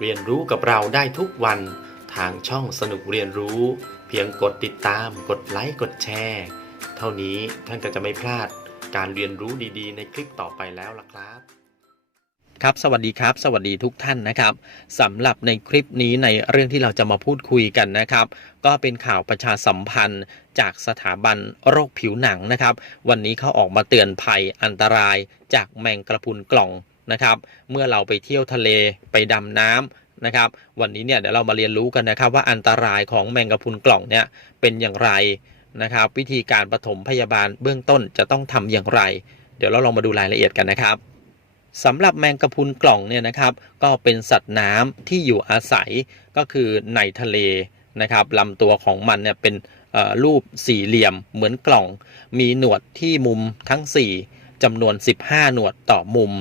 เรียนรู้กับเราได้ทุกวันทางช่องสนุกเรียนรู้ เพียงกดติดตาม กดไลค์กดแชร์ เท่านี้ท่านก็จะไม่พลาดการเรียนรู้ดีๆ ในคลิปต่อไปแล้วล่ะครับครับสวัสดีครับ สวัสดีทุกท่านนะครับสำหรับในคลิปนี้ในเรื่องที่เราจะมาพูดคุยกันนะครับ ก็เป็นข่าวประชาสัมพันธ์จากสถาบันโรคผิวหนังนะครับ วันนี้เขาออกมาเตือนภัยอันตรายจากแมงกระพุนกล่อง นะครับ เมื่อเราไปเที่ยวทะเลไปดำน้ำนะครับ วันนี้เนี่ยเดี๋ยวเรามาเรียนรู้กันนะครับ ว่าอันตรายของแมงกะพรุนกล่องเนี่ยเป็นอย่างไรนะครับ วิธีการปฐมพยาบาลเบื้องต้นจะต้องทำอย่างไร เดี๋ยวเราลองมาดูรายละเอียดกันนะครับสำหรับแมงกะพรุนกล่องเนี่ยนะครับ ก็เป็นสัตว์น้ำที่อยู่อาศัยก็คือในทะเลนะครับลำตัวของมันเนี่ยเป็นรูปสี่เหลี่ยมเหมือนกล่อง มีหนวดที่มุมทั้ง4 จำนวน 15 หนวดต่อมุม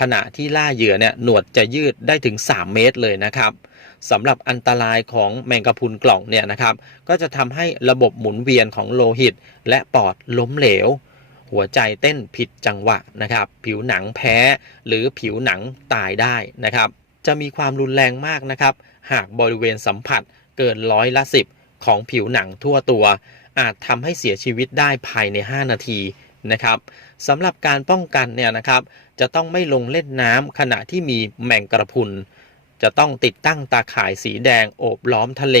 ขณะที่ล่าเหยื่อเนี่ยหนวดจะยืดได้ถึง 3 เมตรเลยนะครับสำหรับอันตรายของแมงกะพรุนกล่องเนี่ยนะครับ ก็จะทำให้ระบบหมุนเวียนของโลหิต และปอดล้มเหลว หัวใจเต้นผิดจังหวะนะครับ ผิวหนังแพ้หรือผิวหนังตายได้นะครับ จะมีความรุนแรงมากนะครับ หากบริเวณสัมผัสเกินร้อยละสิบของผิวหนังทั่วตัว อาจทำให้เสียชีวิตได้ภายใน 5 นาที นะครับสำหรับการป้องกันเนี่ยนะครับ จะต้องไม่ลงเล่นน้ำขณะที่มีแมงกระพุน จะต้องติดตั้งตาข่ายสีแดงโอบล้อมทะเล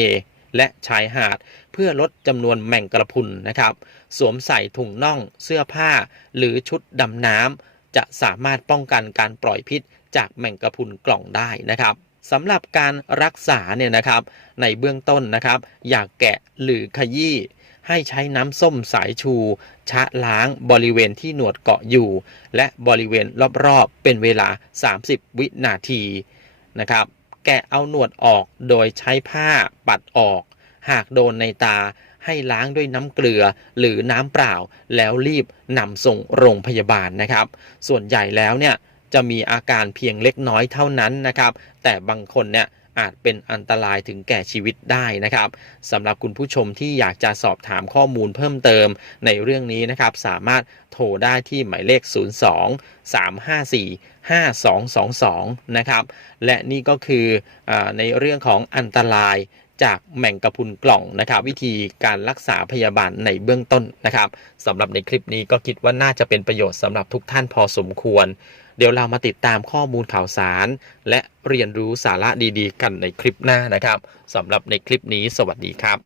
และชายหาด เพื่อลดจำนวนแมงกระพุนนะครับ สวมใส่ถุงน่องเสื้อผ้า หรือชุดดำน้ำจะสามารถป้องกันการปล่อยพิษ จากแมงกระพุนกล่องได้นะครับสำหรับการรักษาเนี่ยนะครับ ในเบื้องต้นนะครับ อย่าแกะหรือขยี้ ให้ใช้น้ำส้มสายชู ชะล้างบริเวณที่หนวดเกาะอยู่ และบริเวณรอบๆ เป็นเวลา 30 วินาทีนะครับ แกะเอาหนวดออกโดยใช้ผ้าปัดออก หากโดนในตาให้ล้างด้วยน้ำเกลือหรือน้ำเปล่า แล้วรีบนำส่งโรงพยาบาลนะครับ ส่วนใหญ่แล้วเนี่ยจะมีอาการเพียงเล็กน้อยเท่านั้นนะครับ แต่บางคนเนี่ย อาจเป็นอันตรายถึงแก่ชีวิตได้นะครับสำหรับคุณผู้ชมที่อยากจะสอบถามข้อมูลเพิ่มเติมในเรื่องนี้นะครับ สามารถโทรได้ที่หมายเลข 02 354 5222 นะครับ และนี่ก็คืออในเรื่องของอันตราย จากแมงกะพุนกล่องนะครับ วิธีการรักษาพยาบาลในเบื้องต้นนะครับสำหรับในคลิปนี้ก็คิดว่าน่าจะเป็นประโยชน์สำหรับทุกท่านพอสมควร เดี๋ยวเรามาติดตามข้อมูลข่าวสาร และเรียนรู้สาระดีๆ กันในคลิปหน้านะครับสำหรับในคลิปนี้ สวัสดีครับ